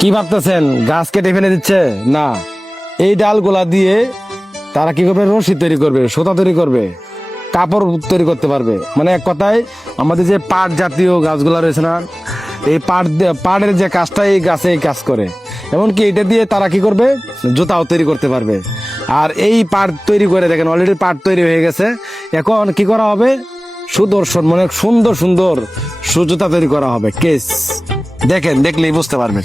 কি ভাবতেছেন? গাছ কেটে ফেলে দিচ্ছে? না। এই ডালগুলা দিয়ে তারা কি করবে? রশি তৈরি করবে, সুতা তৈরি করবে, কাপড় তৈরি করতে পারবে। মানে এক কথায়, আমাদের যে পাট জাতীয় গাছগুলা রয়েছে না, এই পাট পাটের যে কাজটা এই গাছে এই কাজ করে। এমনকি এটা দিয়ে তারা কি করবে? জুতাও তৈরি করতে পারবে। আর এই পাট তৈরি করে দেখেন অলরেডি পাট তৈরি হয়ে গেছে। এখন কি করা হবে? সুদর্শন মানে সুন্দর সুন্দর সুজুতা তৈরি করা হবে, কেস। দেখেন, দেখলেই বুঝতে পারবেন।